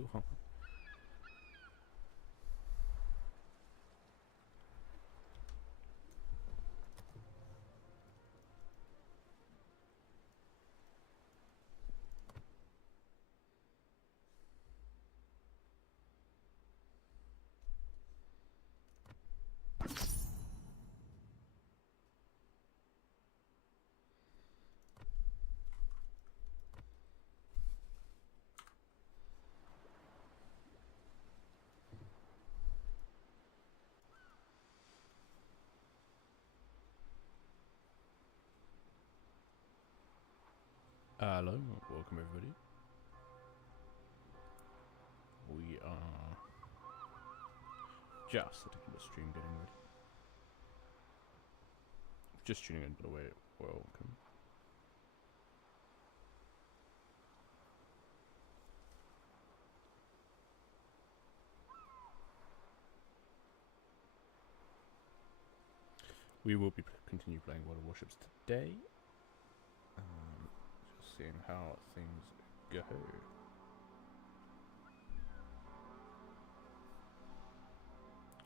still hungry. Hello, welcome everybody. We are just setting up the stream, getting ready. Just tuning in, by the way. Welcome. We will be continue playing World of Warships today. Just seeing how things go.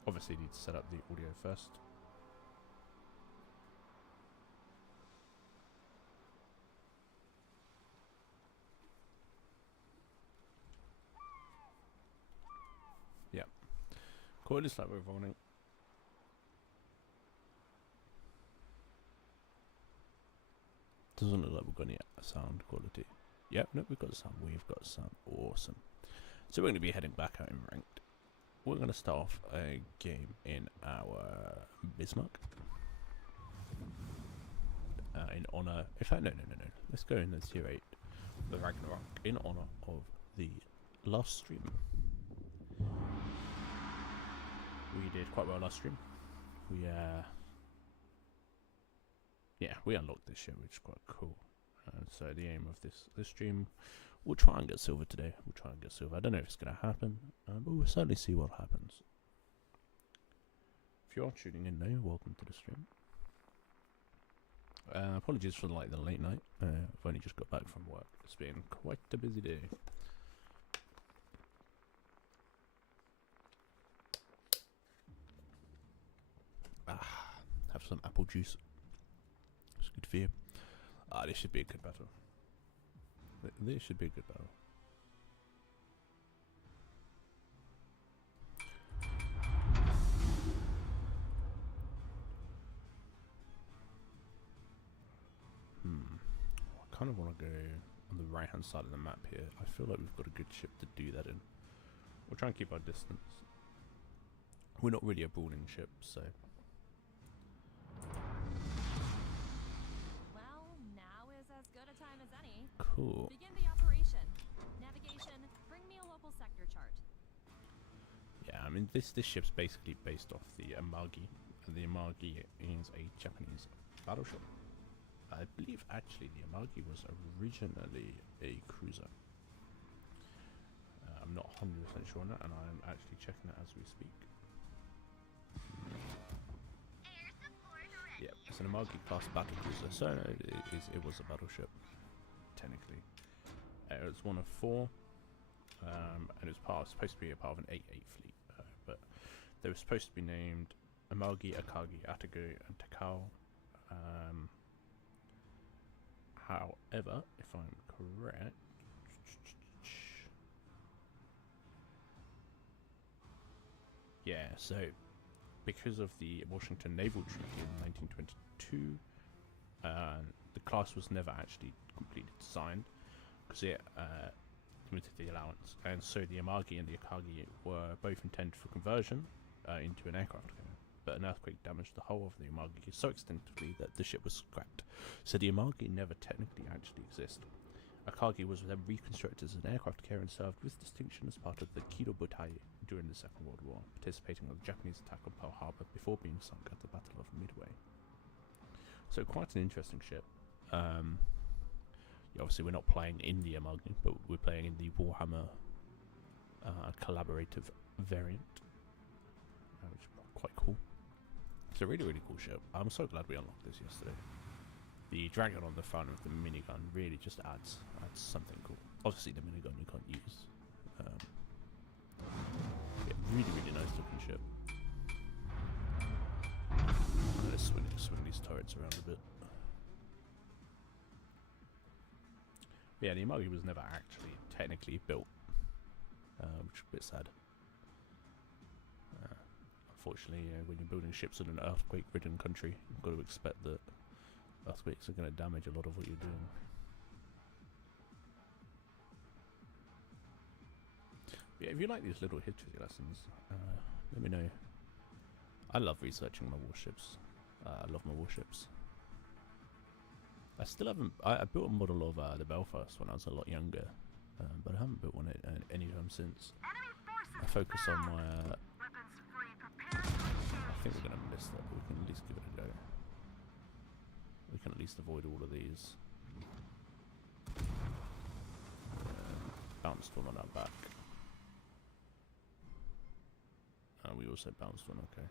Obviously, need to set up the audio first. Yeah. Cool, it looks like we're rolling. Doesn't look like we've got any sound quality. Yep, no, we've got sound. We've got sound. Awesome. So we're going to be heading back out in ranked. We're going to start off a game in our Bismarck. In honor. In fact, no. Let's go in the tier 8, the Ragnarok, in honor of the last stream. We did quite well last stream. We unlocked this ship, which is quite cool. So the aim of this stream, we'll try and get silver today. I don't know if it's going to happen, but we'll certainly see what happens. If you are tuning in now, welcome to the stream. Apologies for the late night. I've only just got back from work. It's been quite a busy day. Have some apple juice. It's good for you. This should be a good battle. This should be a good battle. I kind of want to go on the right hand side of the map here. I feel like we've got a good ship to do that in. We'll try and keep our distance. We're not really a brawling ship, so... Well, now is as good a time as any. Cool. Begin the operation. Navigation, bring me a local sector chart. Yeah, I mean, this ship's basically based off the Amagi. And the Amagi is a Japanese battleship. I believe actually the Amagi was originally a cruiser. I'm not 100% sure on that, and I'm actually checking it as we speak. Yeah, it's an Amagi class battle cruiser, so no, it was a battleship, technically. It was one of 4, and it was supposed to be a part of an 8-8 fleet, but they were supposed to be named Amagi, Akagi, Atago, and Takao. However, if I'm correct, yeah, so because of the Washington Naval Treaty in 1922, the class was never actually completely designed because it limited the allowance, and so the Amagi and the Akagi were both intended for conversion into an aircraft carrier. But an earthquake damaged the hull of the Amagi so extensively that the ship was scrapped. So the Amagi never technically actually existed. Akagi was then reconstructed as an aircraft carrier and served with distinction as part of the Kido Butai during the Second World War, participating in the Japanese attack on Pearl Harbor before being sunk at the Battle of Midway. So quite an interesting ship. Obviously we're not playing in the Amagi, but we're playing in the Warhammer collaborative variant, which is quite cool. It's a really cool ship. I'm so glad we unlocked this yesterday. The dragon on the front with the minigun really just adds something cool. Obviously the minigun you can't use, Really, really nice looking ship. Let's swing these turrets around a bit. Yeah, the Imagi was never actually technically built, which is a bit sad. Unfortunately, when you're building ships in an earthquake-ridden country, you've got to expect that earthquakes are going to damage a lot of what you're doing. Yeah, if you like these little history lessons, let me know. I love researching my warships. I love my warships. I still haven't. I built a model of the Belfast when I was a lot younger, but I haven't built one anytime since. I focus on my. I think we're gonna miss that, but we can at least give it a go. We can at least avoid all of these. Bounced one on our back. We also bounced one. Okay.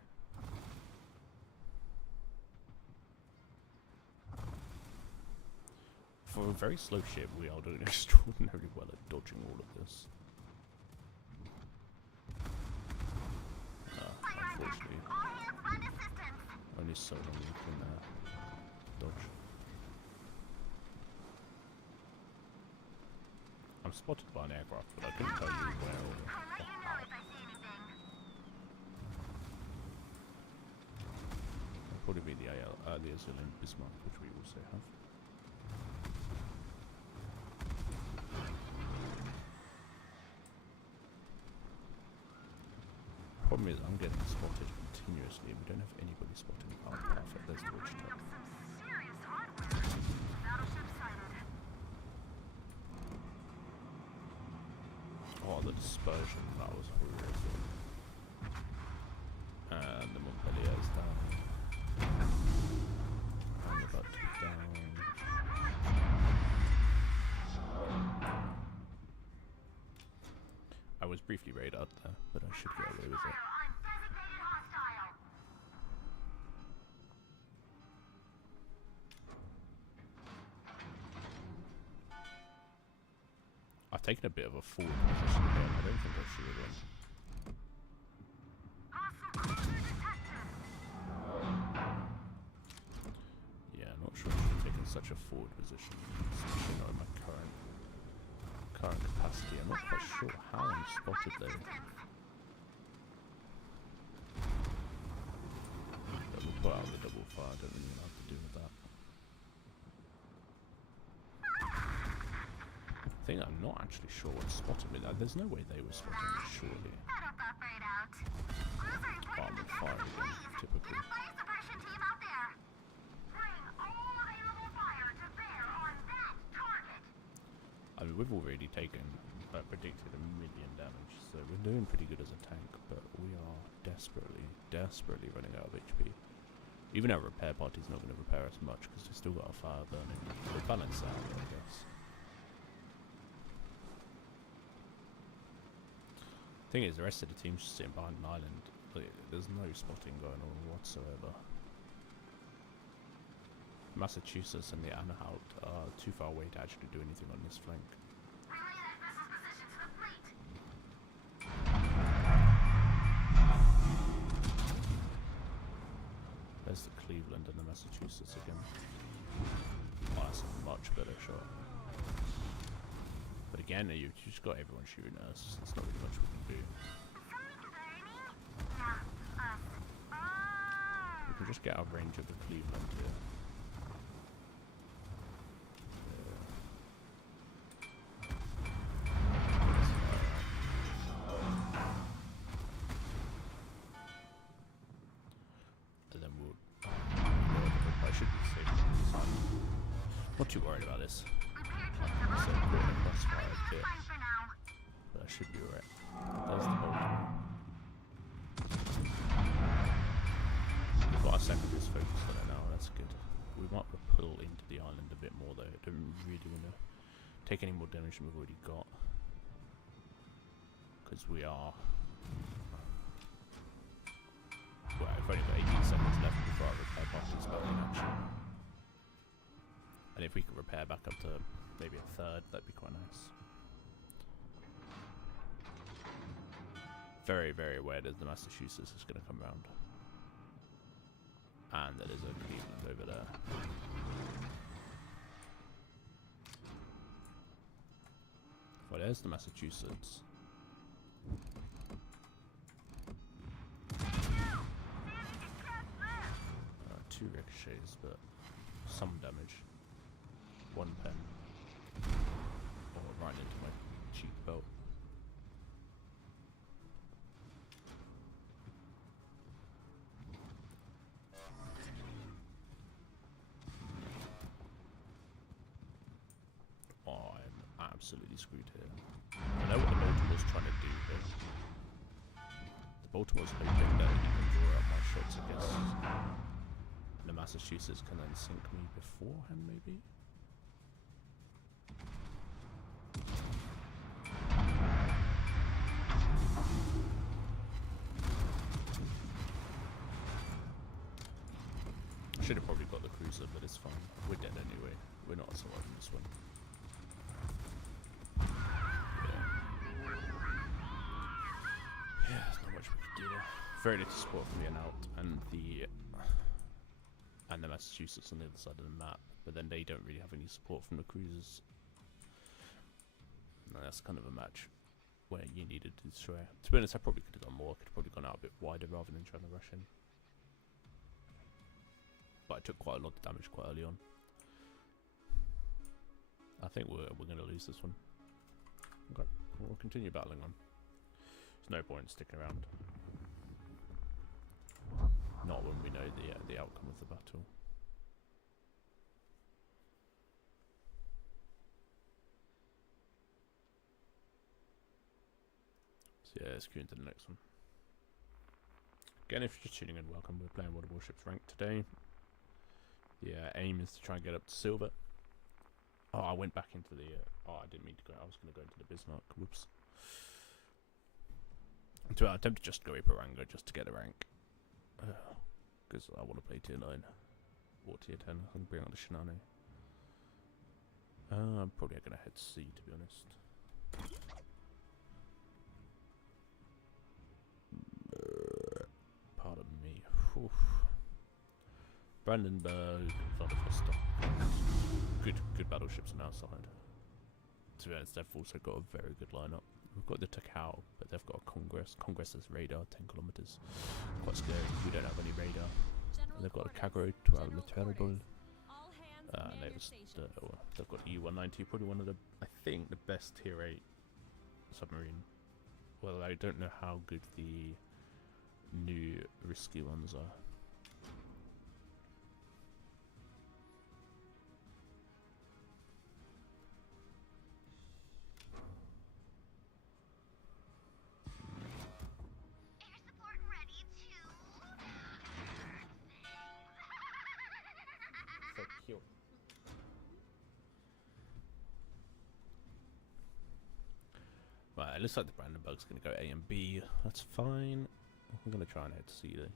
For a very slow ship, we are doing extraordinarily well at dodging all of this. Unfortunately, only so long you can dodge. I'm spotted by an aircraft, but I couldn't tell you where or how. It'll probably be the Azulin Bismarck, which we also have. Problem is, I'm getting spotted continuously, and we don't have anybody spotting our path at this torch top. Oh, the dispersion, that was horrific. And the Montpellier is down. And the butt is down. I was briefly radared there, but I should get away with it. I've taken a bit of a forward position here. I don't think I should have done. Yeah, I'm not sure I should have taken such a forward position, especially not in my current capacity. I'm not quite sure how I'm spotted though. But we'll put out the double fire. I don't really know what to do with that. I think I'm not actually sure what spotted me. There's no way they were spotting me, surely. Armored fire again, typical. I mean, we've already taken, predicted 1 million damage, so we're doing pretty good as a tank, but we are desperately running out of HP. Even our repair party's not going to repair us much, because we've still got a fire burning. We'll balance out, I guess. Thing is, the rest of the team's just sitting behind an island. There's no spotting going on whatsoever. Massachusetts and the Anhalt are too far away to actually do anything on this flank. There's the Cleveland and the Massachusetts again. Oh, that's a much better shot. But again, you've just got everyone shooting at us. There's not really much we can do. We can just get out of range of the Cleveland here. And then we'll... I should be safe. Not too worried about this. So crossfire a bit, but I should be alright. There's the bolt. We've got our secondaries focused on it now, that's good. We might pull into the island a bit more though. I don't really want to take any more damage than we've already got. Because we are... Well, we've only got 18 seconds left before our repair party's back in action. And if we could repair back up to maybe a third, that'd be quite nice. very, very aware that the Massachusetts is going to come round. And there is a Cleveland over there. Well, there's the Massachusetts. Two ricochets, but some damage. One pen. Oh, right into my cheek belt. Oh, I'm absolutely screwed here. I know what the Baltimore's trying to do here. The Baltimore's hoping that he can draw out my shots, I guess. And the Massachusetts can then sink me beforehand, maybe? I should have probably got the cruiser, but it's fine. We're dead anyway. We're not surviving this one. Yeah, there's not much we could do there. Very little support from the out and the Massachusetts on the other side of the map, but then they don't really have any support from the cruisers. No, that's kind of a match where you needed to destroy. To be honest, I probably could have done more. I could have probably gone out a bit wider rather than trying to rush in. But I took quite a lot of damage quite early on. I think we're going to lose this one. Okay, we'll continue battling on. There's no point in sticking around. Not when we know the outcome of the battle. So yeah, let's go into the next one. Again, if you're just tuning in, welcome. We're playing World of Warships Ranked today. The aim is to try and get up to silver. Oh, I went back into the... oh, I didn't mean to go. I was going to go into the Bismarck. Whoops. So I attempted just to go Iparanga just to get a rank. Because I want to play tier 9. Or tier 10. I can bring on the Shinane. I'm probably going to head C, to be honest. Pardon me. Oof. Brandenburg, Vladivostok. Good battleships on our side. To be honest, they've also got a very good lineup. We've got the Takao, but they've got a Congress. Congress has radar, 10 kilometers. Quite scary. We don't have any radar. And they've got a Kagero, 12 terrible. They've got E-190, probably one of the, I think, the best tier 8 submarine. Well, I don't know how good the new risky ones are. Right, it looks like the Brandenburg's going to go A and B. That's fine. I'm going to try and head to C though.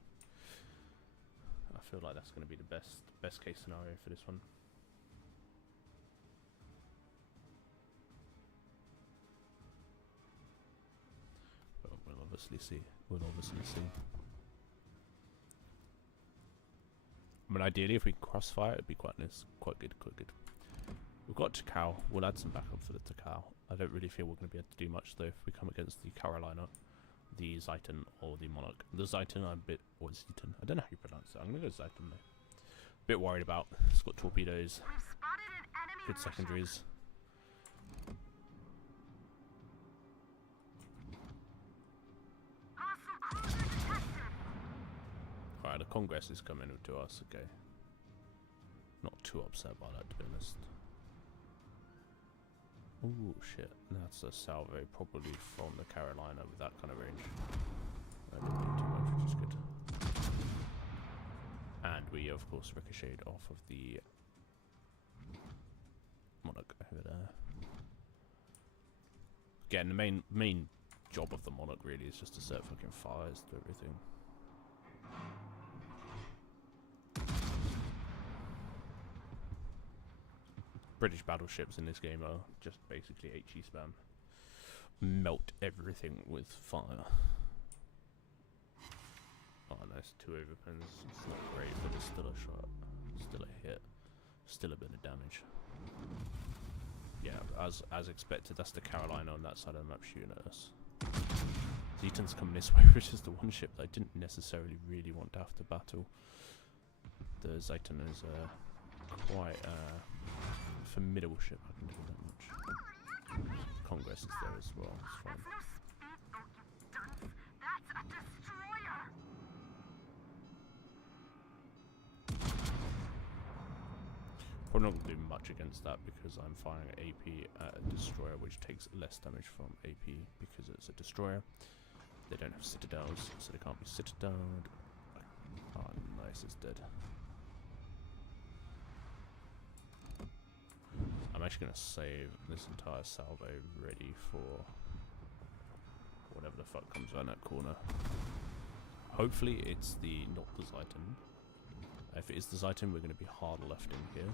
I feel like that's going to be the best case scenario for this one. But we'll obviously see. I mean, ideally, if we crossfire, it'd be quite nice, quite good. We've got Takao. We'll add some backup for the Takao. I don't really feel we're going to be able to do much though if we come against the Carolina, the Zeiton, or the Monarch. The Zeiton, I'm a bit, or Zeiton. I don't know how you pronounce it. I'm going to go Zeiton though. Bit worried about. It's got torpedoes. Good secondaries. Alright, the Congress is coming to us, okay. Not too upset by that, to be honest. Ooh, shit. That's a salvo, probably from the Carolina with that kind of range. I didn't do too much, which is good. And we, of course, ricocheted off of the Monarch over there. Again, the main job of the Monarch really is just to set fucking fires to everything. British battleships in this game are just basically HE spam. Melt everything with fire. Oh, nice. 2 overpins. It's not great, but it's still a shot. Still a hit. Still a bit of damage. Yeah, as expected, that's the Carolina on that side of the map shooting at us. Zetan's coming this way, which is the one ship that I didn't necessarily really want to have to battle. The Zetan is quite a formidable ship, I can tell you that much. Congress is there as well, it's fine. Probably not going to do much against that because I'm firing AP at a destroyer, which takes less damage from AP because it's a destroyer. They don't have citadels, so they can't be citadeled. Oh, nice, it's dead. I'm actually going to save this entire salvo ready for whatever the fuck comes around that corner. Hopefully it's not the Zetan. If it is the Zetan, we're going to be hard left in here.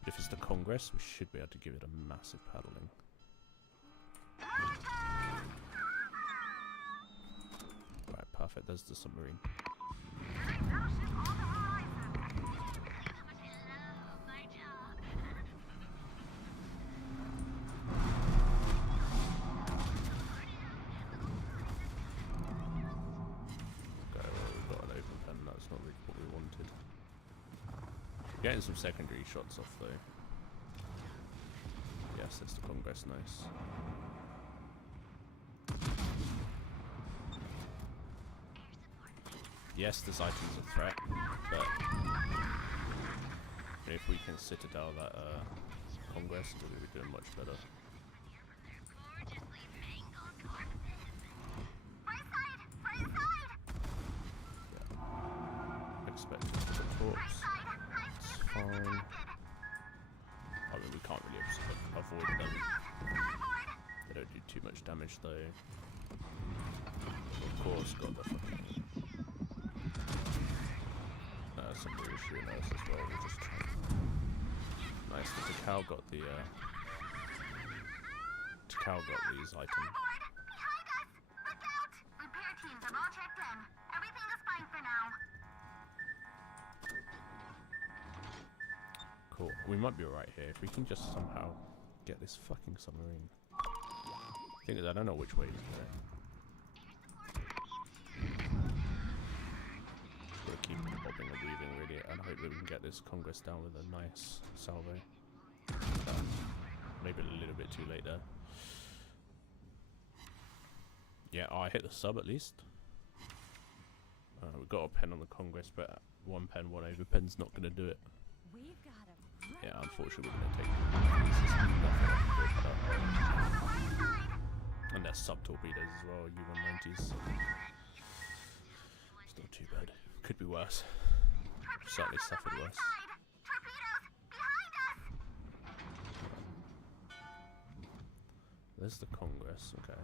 But if it's the Congress, we should be able to give it a massive paddling. Right, perfect. There's the submarine. Getting some secondary shots off though. Yes, that's the Congress, nice. Yes, the Zetan's a threat, but if we can citadel that Congress, we'll be doing much better. Yeah. Expect it to the corpse. Fine. I mean, we can't really avoid them. They don't do too much damage though. Of course, got the fucking somebody shooting us as well. We'll just try. Nice. The Tikal got the Zetan. Cool. We might be alright here if we can just somehow get this fucking submarine. The thing is, I don't know which way to go. Just gotta keep bobbing and weaving really, and hopefully we can get this Congress down with a nice salvo. Maybe a little bit too late there. Yeah, I hit the sub at least. We've got a pen on the Congress, but 1 pen, 1 overpen's not going to do it. We've got a Yeah, unfortunately we're going to take and they're sub-torpedoes as well, U-190s. It's not too bad. Could be worse. Certainly suffered worse. There's the Congress, okay.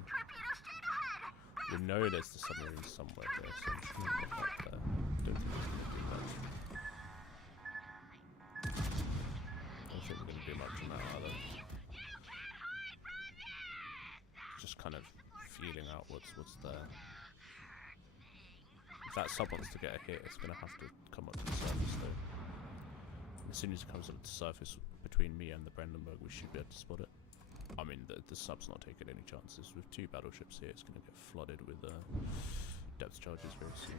We know there's the submarine somewhere there, so I'm just going to look up there. Don't think it's going to do much. Don't think we're going to do much on that either. Just kind of feeling out what's there. If that sub wants to get a hit, it's going to have to come up to the surface though. As soon as it comes up to the surface between me and the Brandenburg, we should be able to spot it. I mean, the sub's not taking any chances. With 2 battleships here, it's going to get flooded with depth charges very soon.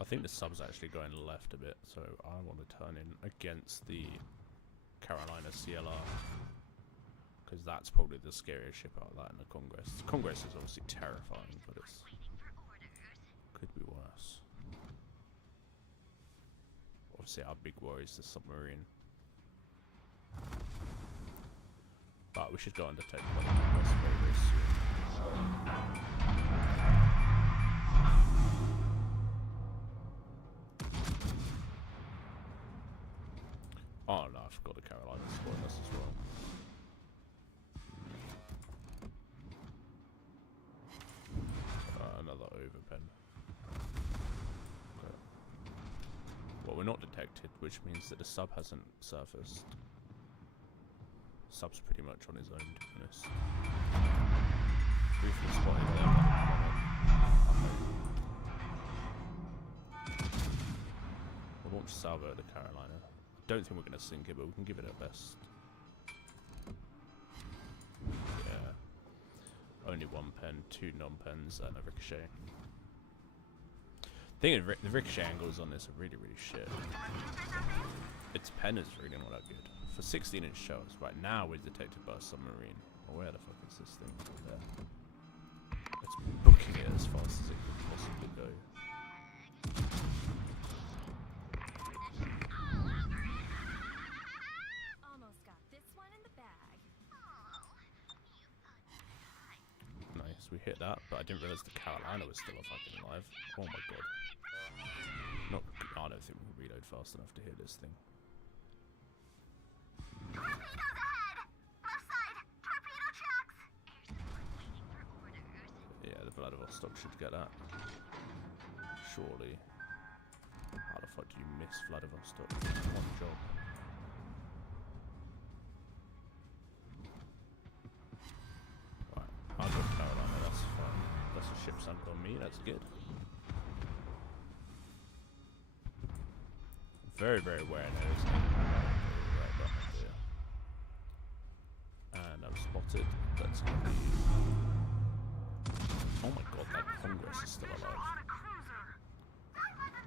I think the sub's actually going left a bit, so I want to turn in against the Carolina CLR, because that's probably the scariest ship out of that in the Congress. The Congress is obviously terrifying, but it's could be worse. Obviously our big worry is the submarine, but we should go undertake the Congress very soon. Oh no, I forgot the Carolina spoiled us as well. pen. Okay. Well, we're not detected, which means that the sub hasn't surfaced. Sub's pretty much on his own, to be honest. Briefly spotted there. We'll launch Salvo at the Carolina. Don't think we're going to sink it, but we can give it our best. Yeah. Only one pen, 2 non-pens, and a ricochet. The ricochet angles on this are really, really shit. Its pen is really not that good. For 16-inch shells, right now we're detected by a submarine. Oh, where the fuck is this thing? There. It's booking it as fast as it could possibly go. Almost got this one in the bag. Nice, we hit that, but I didn't realize the Carolina was still fucking alive. Oh my god. Not, I don't think we'll reload fast enough to hit this thing. Torpedoes ahead! Left side! Torpedo tracks! Air support waiting for orders. Yeah, the Vladivostok should get that. Surely. How the fuck do you miss Vladivostok? One job. Right, I'll go Carolina, that's fine. That's a ship sunk on me, that's good. Very, very aware now, isn't it? Right behind here. And I'm spotted. That's gonna be... Oh my god, that Congress is still alive.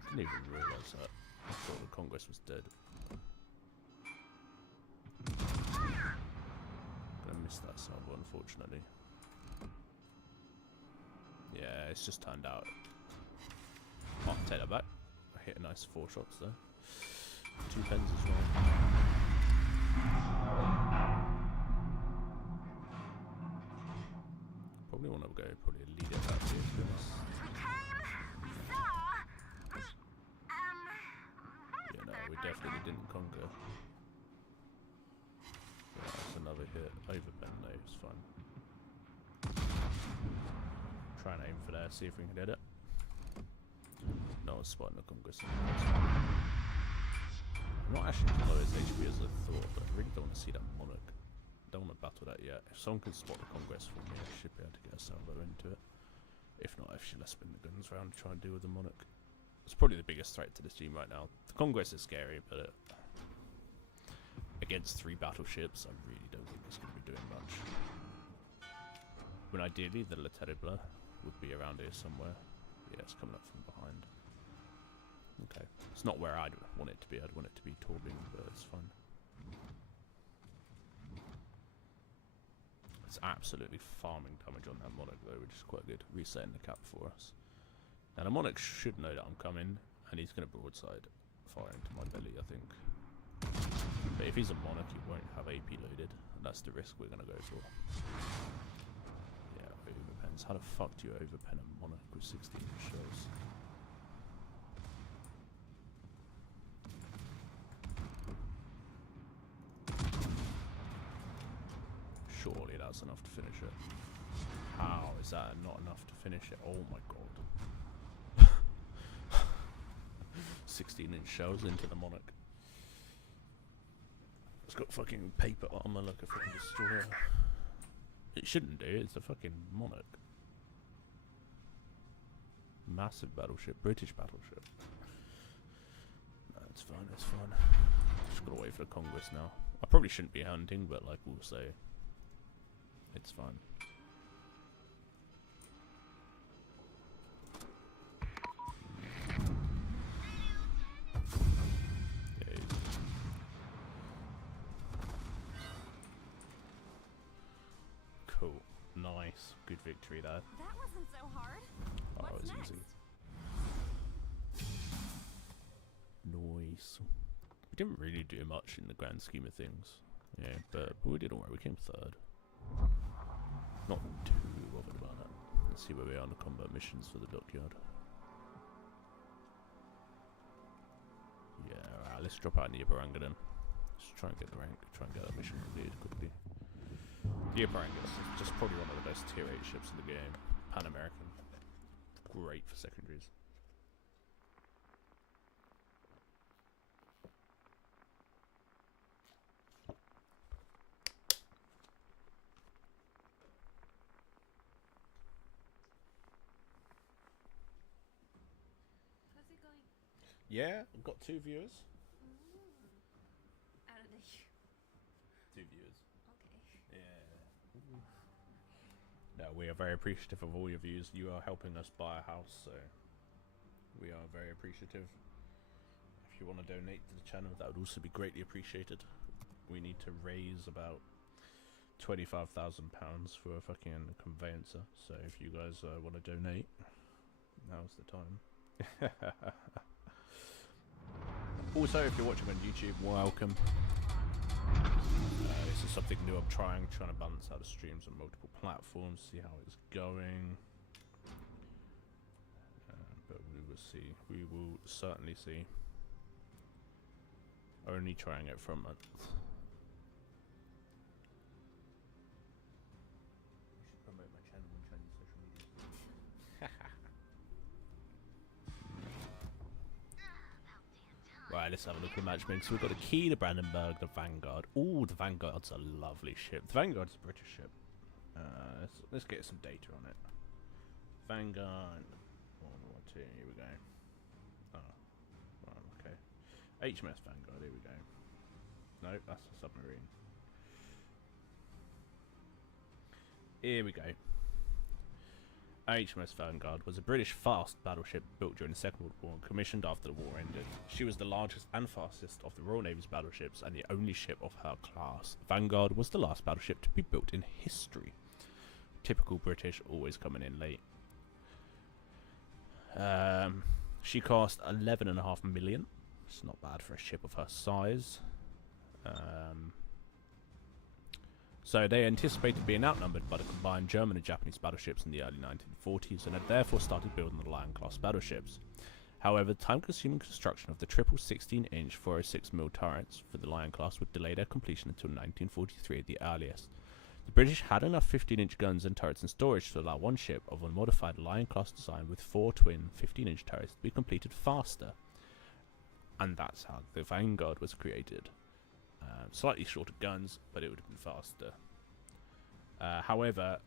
Didn't even realise that. I thought the Congress was dead. Gonna miss that salvo, unfortunately. Yeah, it's just turned out. Oh, take that back. I hit a nice 4 shots there. 2 pens as well. Probably want to go probably lead it out here, to be honest. Yeah, no, we definitely didn't conquer. Yeah, that's another hit. Overpen, no, it's fine. Try and aim for there, see if we can hit it. No one's spotting the Congress. I'm not actually as low as HP as I thought, but I really don't want to see that Monarch. Don't want to battle that yet. If someone can spot the Congress for me, I should be able to get a salvo into it. If not, I should let's spin the guns around and try and deal with the Monarch. It's probably the biggest threat to this team right now. The Congress is scary, but against 3 battleships, I really don't think it's going to be doing much. When ideally, the La Terrible would be around here somewhere. Yeah, it's coming up from behind. Okay. It's not where I'd want it to be. I'd want it to be Torbing, but it's fine. It's absolutely farming damage on that Monarch though, which is quite good. Resetting the cap for us. Now the Monarch should know that I'm coming, and he's going to broadside fire into my belly, I think. But if he's a Monarch, he won't have AP loaded, and that's the risk we're going to go for. Yeah, overpens. How the fuck do you overpen a Monarch with 16 shells? Surely that's enough to finish it. How is that not enough to finish it? Oh my god. 16-inch shells into the Monarch. It's got fucking paper armor like a fucking destroyer. It shouldn't do, it's a fucking Monarch. Massive battleship, British battleship. No, it's fine, it's fine. Just gotta wait for the Congress now. I probably shouldn't be hunting, but like we'll say. It's fine. Yeah, cool. Nice. Good victory there. That wasn't so hard. Oh, it What's was next? easy. Nice. We didn't really do much in the grand scheme of things. Yeah, but we did alright. We came 3rd. Not too bothered about that. Let's see where we are on the combat missions for the dockyard. Yeah, alright, let's drop out in the Ypiranga then. Let's try and get the rank, try and get that mission completed quickly. The Ypiranga is just probably one of the best tier 8 ships in the game. Pan-American. great for secondaries. How's it going? Yeah, I've got 2 viewers. Out of the 2 viewers. okay. Yeah. No, we are very appreciative of all your views. You are helping us buy a house, so we are very appreciative. If you want to donate to the channel, that would also be greatly appreciated. We need to raise about £25,000 for a fucking conveyancer, so if you guys want to donate, now's the time. Also, if you're watching on YouTube, welcome. This is something new I'm trying to balance out the streams on multiple platforms, see how it's going. But we will see. We will certainly see. Only trying it for a month. I should promote my channel on Chinese social media. Right, let's have a look at the matchmaking. So we've got the Key, the Brandenburg, the Vanguard. Ooh, the Vanguard's a lovely ship. The Vanguard's a British ship. Let's get some data on it. Vanguard 112, here we go. Oh, well, okay. HMS Vanguard, here we go. No, that's a submarine. Here we go. HMS Vanguard was a British fast battleship built during the Second World War and commissioned after the war ended. She was the largest and fastest of the Royal Navy's battleships and the only ship of her class. Vanguard was the last battleship to be built in history. Typical British, always coming in late. She cost 11.5 million. It's not bad for a ship of her size. So they anticipated being outnumbered by the combined German and Japanese battleships in the early 1940s and had therefore started building the Lion-class battleships. However, the time-consuming construction of the triple 16-inch 406mm turrets for the Lion-class would delay their completion until 1943 at the earliest. The British had enough 15-inch guns and turrets in storage to allow one ship of a modified Lion-class design with 4 twin 15-inch turrets to be completed faster. And that's how the Vanguard was created. Slightly shorter guns, but it would have been faster. However,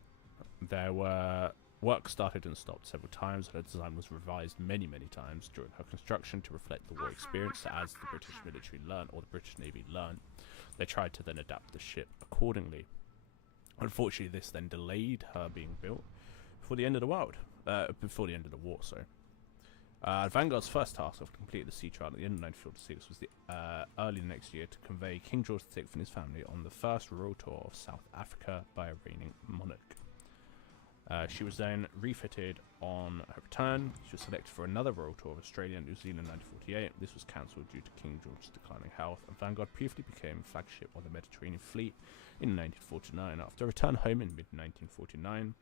there were work started and stopped several times, and her design was revised many times during her construction to reflect the war experience. So as the British military learned, or the British Navy learned, they tried to then adapt the ship accordingly. Unfortunately, this then delayed her being built before the end of the world, before the end of the war. Sorry. Vanguard's first task of completing the sea trial at the end of 1946 was the early next year to convey King George VI and his family on the first royal tour of South Africa by a reigning monarch. She was then refitted on her return. She was selected for another royal tour of Australia and New Zealand in 1948. This was cancelled due to King George's declining health, and Vanguard briefly became flagship of the Mediterranean Fleet in 1949. After a return home in mid-1949,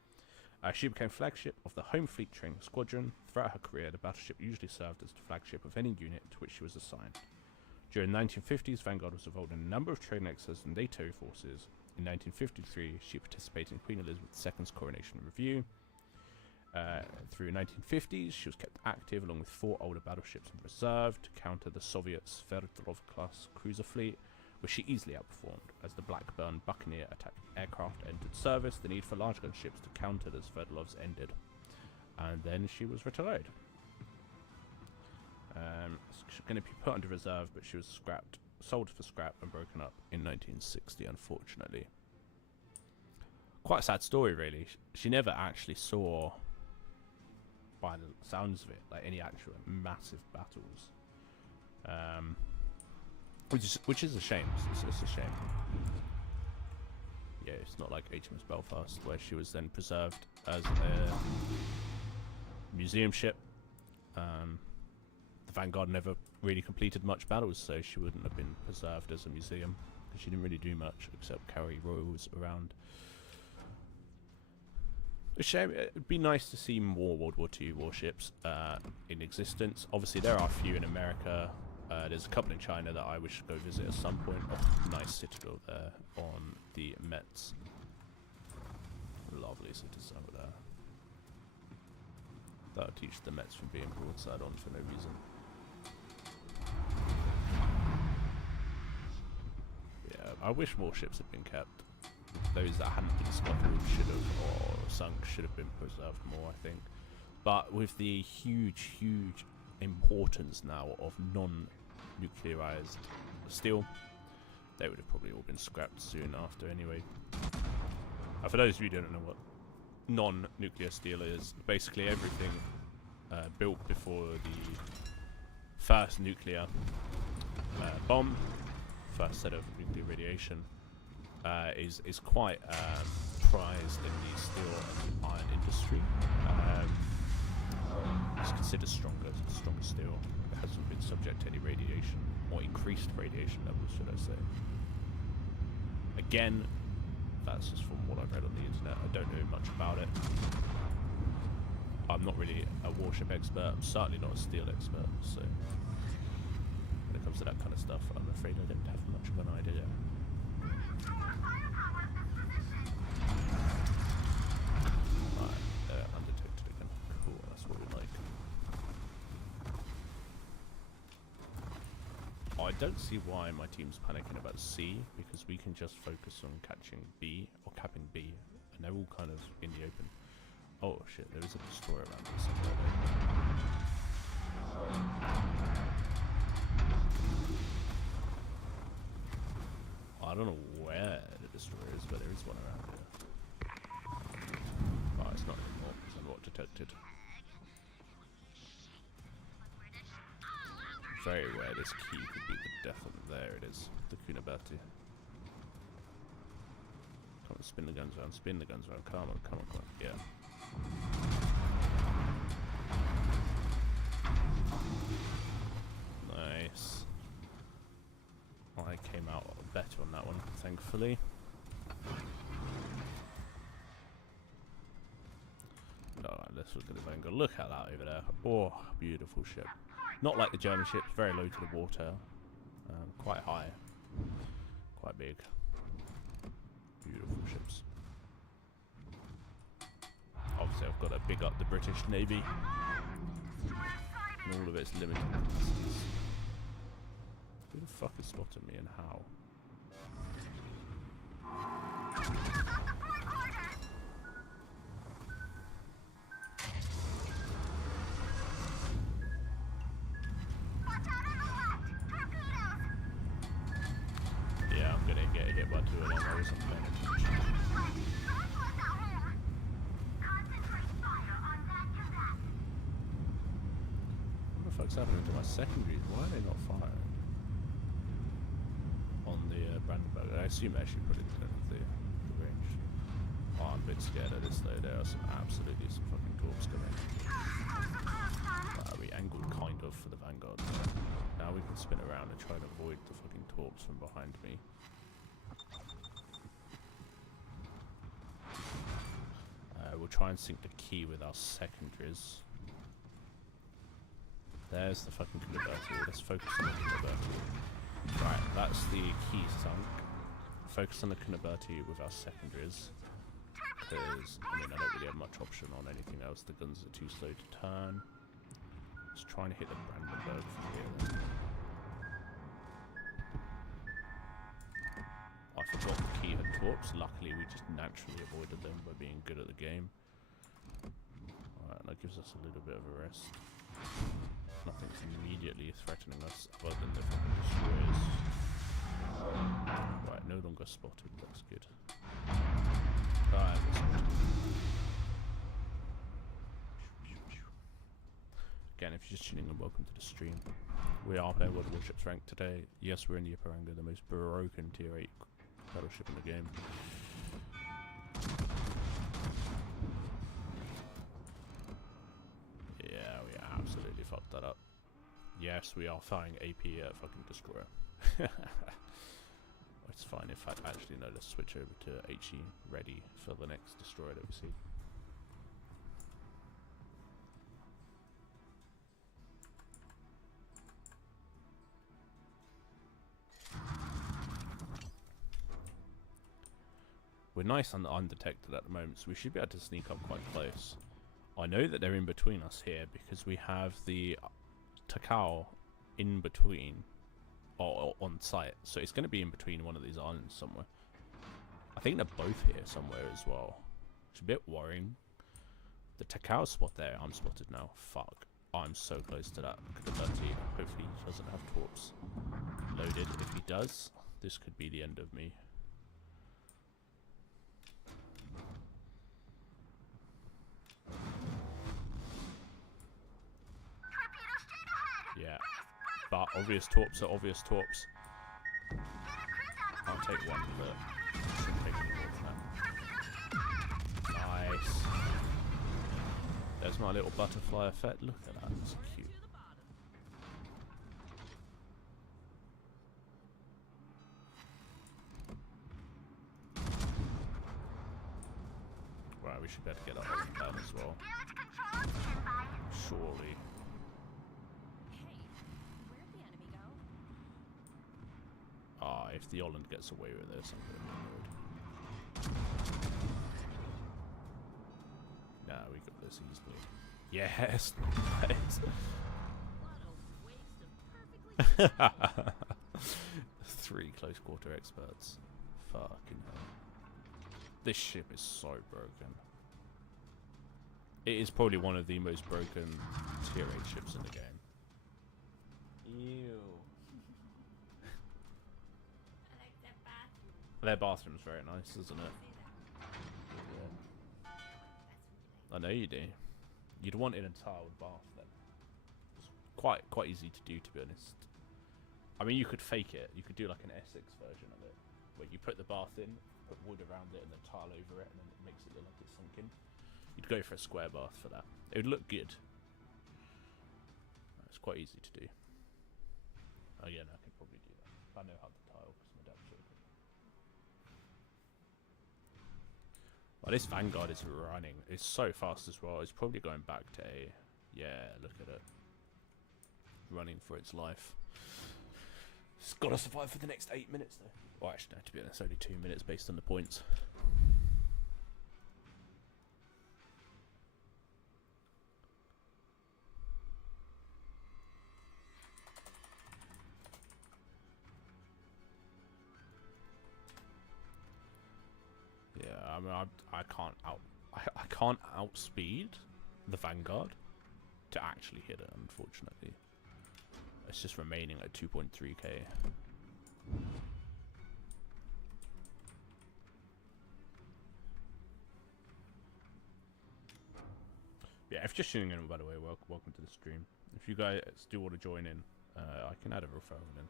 she became flagship of the Home Fleet Training Squadron. Throughout her career, the battleship usually served as the flagship of any unit to which she was assigned. During the 1950s, Vanguard was involved in a number of training exercises and NATO forces. In 1953, she participated in Queen Elizabeth II's coronation review. Through the 1950s, she was kept active along with 4 older battleships in reserve to counter the Soviet Sverdlov-class cruiser fleet, which she easily outperformed. As the Blackburn Buccaneer attack aircraft entered service, the need for large gun ships to counter the Sverdlovs ended, and then she was retired. She's going to be put under reserve, but she was sold for scrap and broken up in 1960, unfortunately. Quite a sad story, really. She never actually saw, by the sounds of it, like any actual massive battles. Which is a shame. It's a shame. Yeah, it's not like HMS Belfast, where she was then preserved as a museum ship. The Vanguard never really completed much battles, so she wouldn't have been preserved as a museum, because she didn't really do much except carry royals around. A shame. It'd be nice to see more World War II warships in existence. Obviously, there are a few in America. There's a couple in China that I wish to go visit at some point. Oh, nice citadel there on the Metz. Lovely citadel over there. That'll teach the Mets from being broadside on for no reason. Yeah, I wish more ships had been kept. Those that hadn't been scuttled should have, or sunk, should have been preserved more, I think. But with the huge importance now of non-nuclearized steel, they would have probably all been scrapped soon after anyway. For those of you who don't know what non-nuclear steel is, basically everything built before the first nuclear bomb, first set of nuclear radiation, is quite prized in the steel and iron industry. It's considered stronger steel. It hasn't been subject to any radiation, or increased radiation levels, should I say. Again, that's just from what I've read on the internet. I don't know much about it. I'm not really a warship expert. I'm certainly not a steel expert, so when it comes to that kind of stuff, I'm afraid I don't have much of an idea. Right, undetected again. Cool, that's what we like. I don't see why my team's panicking about C, because we can just focus on catching B, or capping B, and they're all kind of in the open. Oh shit, there is a destroyer around here somewhere though. I don't know where the destroyer is, but there is one around here. Oh, it's not anymore, it's not detected. Very rare this key could be the death of them. There it is, the Kunabati. Come on, spin the guns around, spin the guns around. Come on, come on, come on. Yeah. Nice. I came out better on that one, thankfully. Alright, let's look at the Vanguard. Look at that over there. Oh, beautiful ship. Not like the German ships, very low to the water. Quite high. Quite big. Beautiful ships. Obviously I've got to big up the British Navy. And all of its limited capacities. Who the fuck has spotted me and how? Yeah, I'm gonna get hit by two of them. I wasn't paying attention. What the fuck's happening to my secondaries? Why are they not firing on the Brandenburg? I assume actually put it in the range. Oh, I'm a bit scared of this though. There are some fucking torps coming. We angled kind of for the Vanguard. Now we can spin around and try and avoid the fucking torps from behind me. We'll try and sink the key with our secondaries. There's the fucking Kunabati. Let's focus on the Kunabati. Right, that's the key sunk. Focus on the Kunabati with our secondaries. Because, I mean, I don't really have much option on anything else. The guns are too slow to turn. Just trying to hit the Brandenburg from here then. I forgot the key had torps. Luckily we just naturally avoided them by being good at the game. Alright, that gives us a little bit of a rest. Nothing's immediately threatening us other than the fucking destroyers. Right, no longer spotted, that's good. Alright, we're spotted. Again, if you're just tuning in, welcome to the stream. We are playing World Warships Ranked today. Yes, we're in the Ypiranga, the most broken tier 8 battleship in the game. Yeah, we absolutely fucked that up. Yes, we are firing AP at fucking destroyer. It's fine. In fact, actually, no, let's switch over to HE ready for the next destroyer that we see. We're nice and undetected at the moment, so we should be able to sneak up quite close. I know that they're in between us here because we have the Takao in between, or on site. So it's going to be in between one of these islands somewhere. I think they're both here somewhere as well. It's a bit worrying. The Takao spot there, I'm spotted now. Fuck. I'm so close to that. Look at the dirty. Hopefully he doesn't have torps loaded. If he does, this could be the end of me. Torpedo straight ahead. Yeah. Brace, But obvious torps are obvious torps. get a cruise out of I'll the take one, but shouldn't take any more than that. torpedo straight ahead. Nice. There's my little butterfly effect. Look at that. It's cute. Right, we should better get that one down as well. Damage control standby. Surely. Hey, where'd the enemy go? Ah, if the Holland gets away with this, I'm going to be annoyed. Nah, we got this easily. Yes! Nice. What a waste of perfectly 3 close quarter experts. Fucking hell. This ship is so broken. It is probably one of the most broken tier 8 ships in the game. Ew. I like that bathroom. Their bathroom's very nice, isn't it? See that? I know you do. You'd want an entire bath then. It's quite easy to do, to be honest. I mean, you could fake it. You could do like an Essex version of it, where you put the bath in, put wood around it, and then tile over it, and then it makes it look like it's sunk in. You'd go for a square bath for that. It would look good. It's quite easy to do. Oh yeah, no, I could probably do that. I know how to tile because my dad showed me. Well, this Vanguard is running. It's so fast as well. It's probably going back to A. Yeah, look at it. Running for its life. It's got to survive for the next 8 minutes, though. Well, actually, no, to be honest, only 2 minutes based on the points. Yeah, I mean, I can't outspeed the Vanguard to actually hit it, unfortunately. It's just remaining at 2.3k. Yeah, if you're just tuning in, by the way, welcome to the stream. If you guys do want to join in, I can add a referral in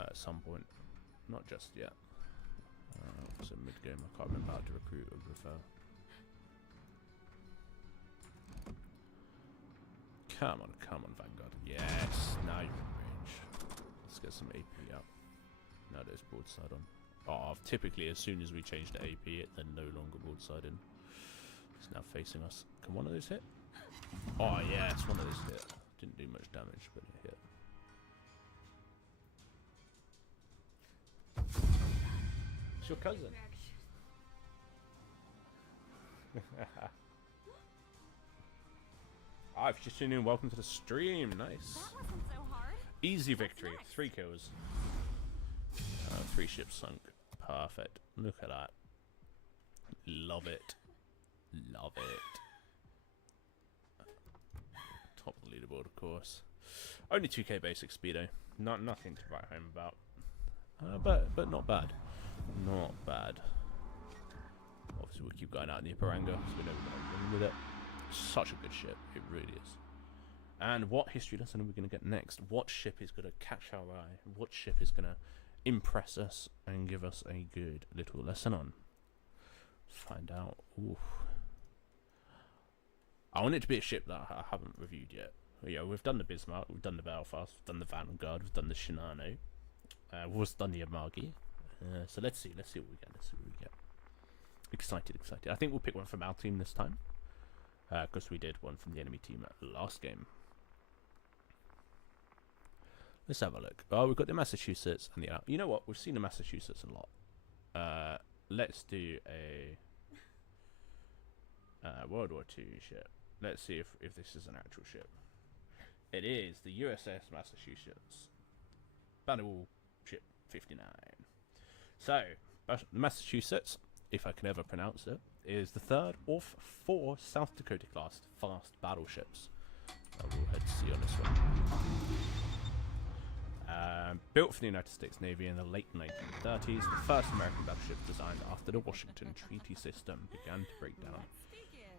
at some point. Not just yet. So mid-game, I can't remember how to recruit or refer. Come on, Vanguard. Yes, now you're in range. Let's get some AP up. Now there's broadside on. Oh, typically as soon as we change to AP, they're no longer broadside in. It's now facing us. Can one of those hit? Oh yeah, it's one of those hit. Didn't do much damage, but it hit. It's your cousin. I've just tuned in. Welcome to the stream. Nice. That wasn't so hard. Easy What's victory. next? 3 kills. 3 ships sunk. Perfect. Look at that. Love it. Love it. Top of the leaderboard, of course. Only 2k basic speedo. Nothing to write home about. But not bad. Not bad. Obviously, we'll keep going out in the Ipiranga, so we know we're going to win with it. Such a good ship. It really is. And what history lesson are we going to get next? What ship is going to catch our eye? What ship is going to impress us and give us a good little lesson on? Let's find out. Ooh. I want it to be a ship that I haven't reviewed yet. Yeah, we've done the Bismarck, we've done the Belfast, we've done the Vanguard, we've done the Shinano, we've also done the Amagi. So let's see what we get. Excited. I think we'll pick one from our team this time, because we did one from the enemy team at the last game. Let's have a look. Oh, we've got the Massachusetts and the. You know what? We've seen the Massachusetts a lot. Let's do a. World War II ship. Let's see if this is an actual ship. It is the USS Massachusetts. Battleship 59. So, Massachusetts, if I can ever pronounce it, is the third of 4 South Dakota class fast battleships. We'll head to sea on this one. Built for the United States Navy in the late 1930s, the first American battleship designed after the Washington Treaty System began to break down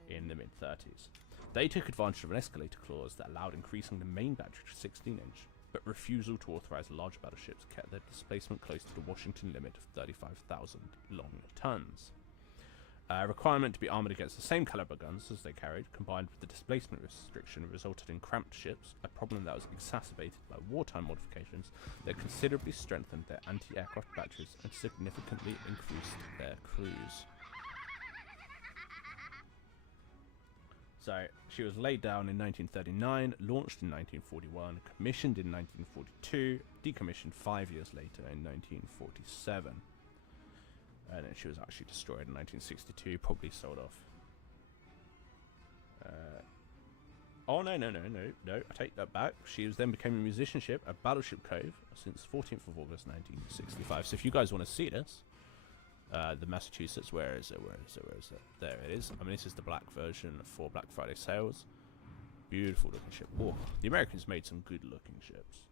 in the mid-30s. They took advantage of an escalator clause that allowed increasing the main battery to 16-inch, but refusal to authorize larger battleships kept their displacement close to the Washington limit of 35,000 long tons. A requirement to be armoured against the same caliber guns as they carried, combined with the displacement restriction, resulted in cramped ships, a problem that was exacerbated by wartime modifications that considerably strengthened their anti-aircraft batteries and significantly increased their crews. So, she was laid down in 1939, launched in 1941, commissioned in 1942, decommissioned 5 years later in 1947. And then she was actually destroyed in 1962, probably sold off. Oh, no, I take that back. She was then became a musician ship at Battleship Cove since 14th of August 1965. So if you guys want to see this, the Massachusetts, where is it? There it is. I mean, this is the black version for Black Friday sales. Beautiful looking ship. Oh, the Americans made some good looking ships.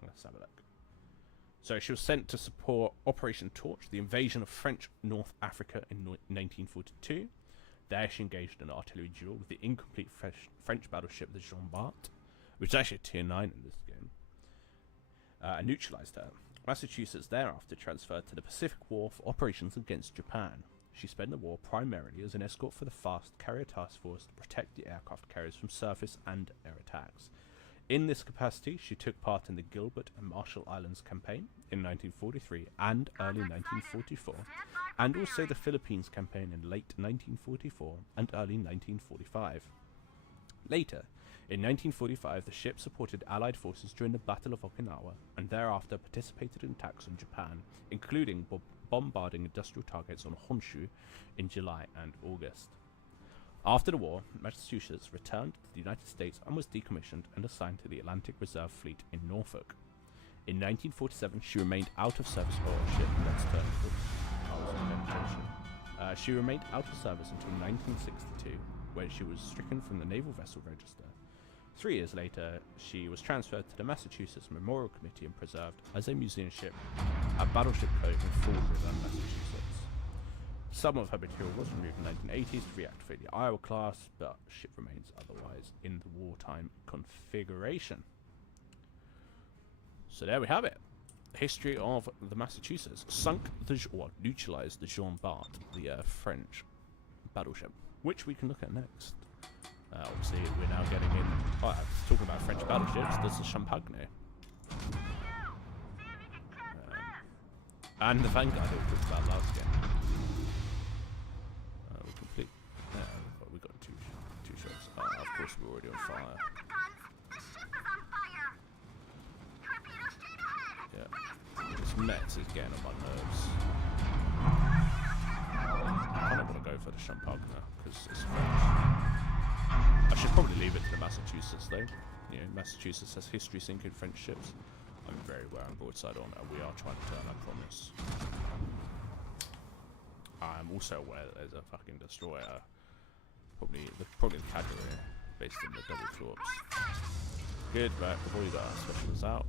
Let's have a look. So she was sent to support Operation Torch, the invasion of French North Africa in 1942. There she engaged in an artillery duel with the incomplete French battleship, the Jean Bart, which is actually a tier 9 in this game, and neutralized her. Massachusetts thereafter transferred to the Pacific War for operations against Japan. She spent the war primarily as an escort for the fast carrier task force to protect the aircraft carriers from surface and air attacks. In this capacity, she took part in the Gilbert and Marshall Islands campaign in 1943 and early 1944, and also the Philippines campaign in late 1944 and early 1945. Later, in 1945, the ship supported Allied forces during the Battle of Okinawa, and thereafter participated in attacks on Japan, including bombarding industrial targets on Honshu in July and August. After the war, Massachusetts returned to the United States and was decommissioned and assigned to the Atlantic Reserve Fleet in Norfolk. In 1947, she remained out of service. She remained out of service until 1962, when she was stricken from the Naval Vessel Register. 3 years later, she was transferred to the Massachusetts Memorial Committee and preserved as a museum ship at Battleship Cove in Fall River, Massachusetts. Some of her material was removed in the 1980s to reactivate the Iowa class, but ship remains otherwise in the wartime configuration. So there we have it. History of the Massachusetts. Neutralized the Jean Bart, the French battleship, which we can look at next. Obviously, we're now getting in. Talking about French battleships, there's the Champagne. And the Vanguard that we talked about last game. We're complete. We got two shots. Of course, we're already on fire. Yeah. This Metz is getting on my nerves. I kind of want to go for the Champagne because it's French. I should probably leave it to the Massachusetts though. You know, Massachusetts has history sinking French ships. I'm very aware I'm broadside on, and we are trying to turn, I promise. I'm also aware that there's a fucking destroyer, probably the Cadbury, based in the double flops. Good, right, before you got our specials out,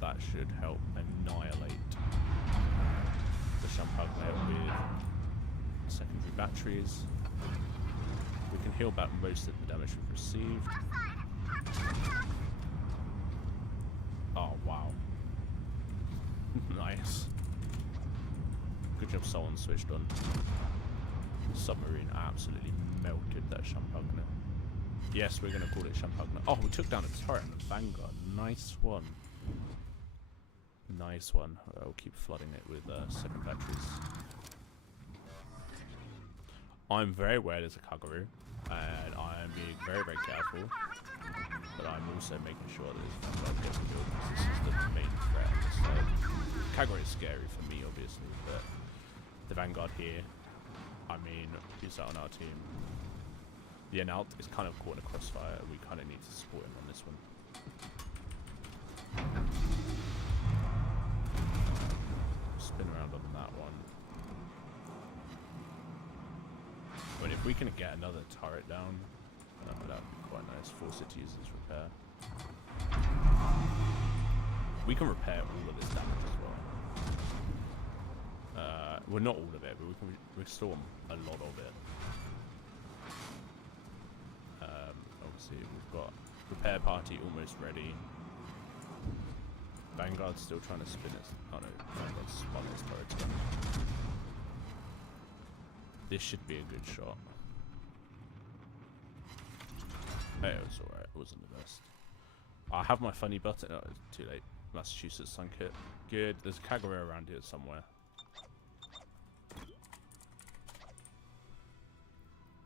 that should help annihilate the Champagne with secondary batteries. We can heal back most of the damage we've received. Oh, wow. Nice. Good job someone switched on. The submarine absolutely melted that Champagne. Yes, we're going to call it Champagne. Oh, we took down a turret and a Vanguard. Nice one. Nice one. I'll keep flooding it with second batteries. I'm very aware there's a Kaguru, and I am being very, very careful. But I'm also making sure that this Vanguard gets killed because this is the main threat on this side. Kagura is scary for me, obviously, but the Vanguard here I mean, who's that on our team? Yeah, Nalt is kind of caught in a crossfire. We kind of need to support him on this one. Spin around on that one. But if we can get another turret down, that would be quite nice. Force it to use this repair. We can repair all of this damage as well. Well, not all of it, but we can restore a lot of it. Obviously, we've got repair party almost ready. Vanguard's still trying to spin its... Oh no, Vanguard's spun its turret again. This should be a good shot. Oh, it was alright. It wasn't the best. I have my funny button. Oh, it's too late. Massachusetts sunk it. Good. There's a Kagura around here somewhere.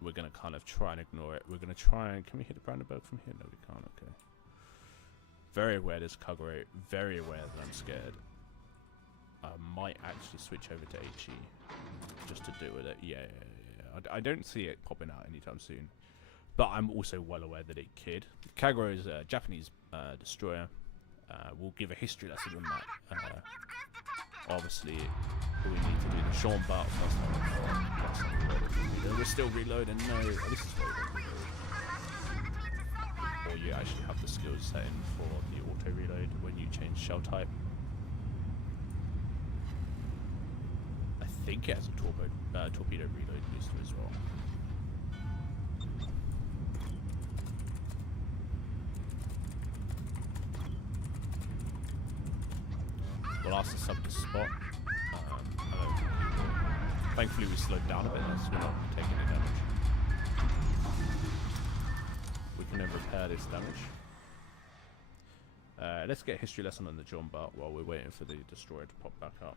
We're going to kind of try and ignore it. We're going to try and... Can we hit the Brandenburg from here? No, we can't. Okay. Very aware there's Kagura. Very aware that I'm scared. I might actually switch over to HE just to deal with it. Yeah. I don't see it popping out anytime soon. But I'm also well aware that it could. Kagura is a Japanese destroyer. We'll give a history lesson on that. Obviously, we need to do the Jean Bart first time. We're still reloading. No, this is loading. Or you actually have the skills set in for the auto reload when you change shell type. I think it has a torpedo reload booster as well. We'll ask the sub to spot. Thankfully we slowed down a bit so we're not taking any damage. We can then repair this damage. Let's get a history lesson on the Jean Bart while we're waiting for the destroyer to pop back up.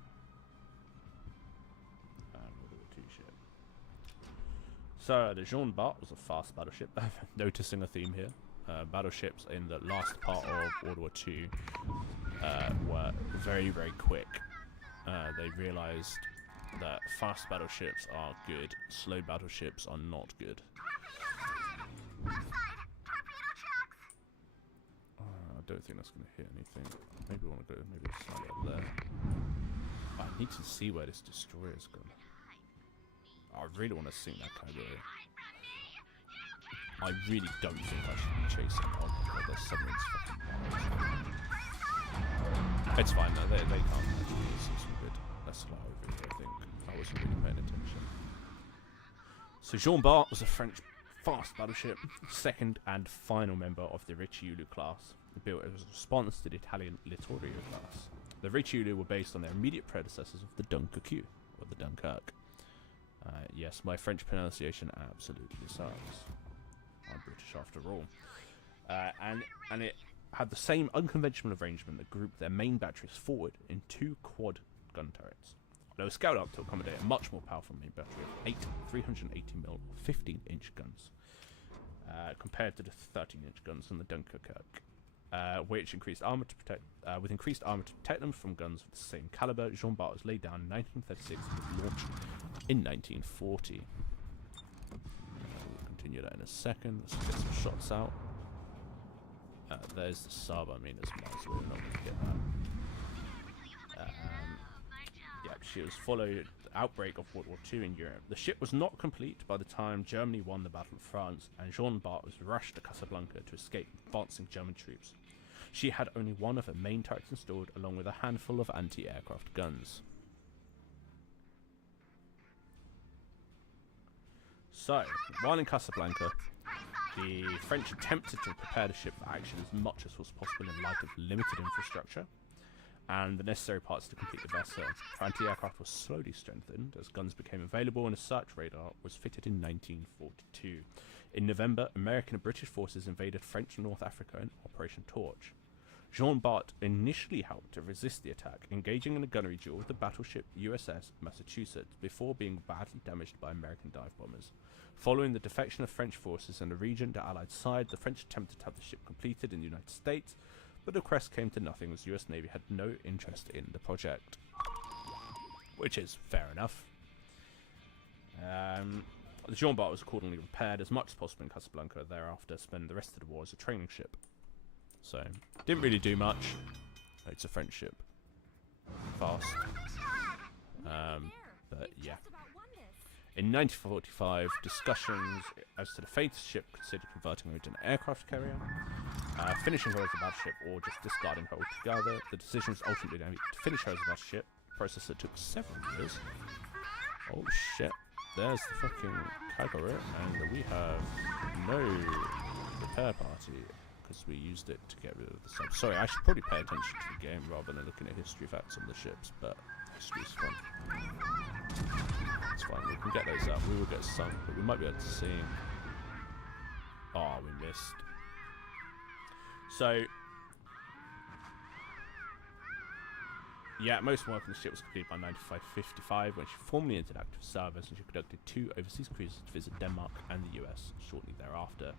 So the Jean Bart was a fast battleship. Noticing a theme here. Battleships in the last part of World War II were very, very quick. They realized that fast battleships are good, slow battleships are not good. I don't think that's going to hit anything. Maybe I want to go maybe slightly up there. I need to see where this destroyer's gone. I really want to sink that Kagura. I really don't think I should be chasing. Oh my god, their submarine's fucking wild. It's fine though, they can't actually. It's all good. Let's fly over here, I think. I wasn't really paying attention. So Jean Bart was a French fast battleship, second and final member of the Ricciolo class, built as a response to the Italian Littorio class. The Ricciolo were based on their immediate predecessors of the Dunkirk, or the Dunkirk. Yes, my French pronunciation absolutely sucks. I'm British after all. And it had the same unconventional arrangement that grouped their main batteries forward in two quad gun turrets. They were scaled up to accommodate a much more powerful main battery of 8 380mm or 15-inch guns, compared to the 13-inch guns on the Dunkirk, which increased armor to protect, with increased armor to protect them from guns of the same caliber. Jean Bart was laid down in 1936 and was launched in 1940. We'll continue that in a second. Let's get some shots out. There's the sub. I mean, it's miles away. We're not going to get that. Yeah, she was followed the outbreak of World War II in Europe. The ship was not complete by the time Germany won the Battle of France, and Jean Bart was rushed to Casablanca to escape advancing German troops. She had only one of her main turrets installed, along with a handful of anti-aircraft guns. So, while in Casablanca, the French attempted to prepare the ship for action as much as was possible in light of limited infrastructure and the necessary parts to complete the vessel. Anti-aircraft was slowly strengthened as guns became available, and a search radar was fitted in 1942. In November, American and British forces invaded French North Africa in Operation Torch. Jean Bart initially helped to resist the attack, engaging in a gunnery duel with the battleship USS Massachusetts before being badly damaged by American dive bombers. Following the defection of French forces in the region to Allied side, the French attempted to have the ship completed in the United States, but the request came to nothing as the US Navy had no interest in the project. Which is fair enough. The Jean Bart was accordingly repaired as much as possible in Casablanca, thereafter spent the rest of the war as a training ship. So, didn't really do much. It's a French ship. Fast. But yeah. In 1945, discussions as to the fate of the ship considered converting her into an aircraft carrier, finishing her as a battleship, or just discarding her altogether. The decision was ultimately made to finish her as a battleship, a process that took several years. Oh shit, there's the fucking Kagura, and we have no repair party, because we used it to get rid of the sub. Sorry, I should probably pay attention to the game rather than looking at history facts on the ships, but history's fun. It's fine, we can get those out. We will get some, but we might be able to see. Oh, we missed. So, yeah, most work on the ship was completed by 1955, when she formally entered active service, and she conducted 2 overseas cruises to visit Denmark and the US shortly thereafter.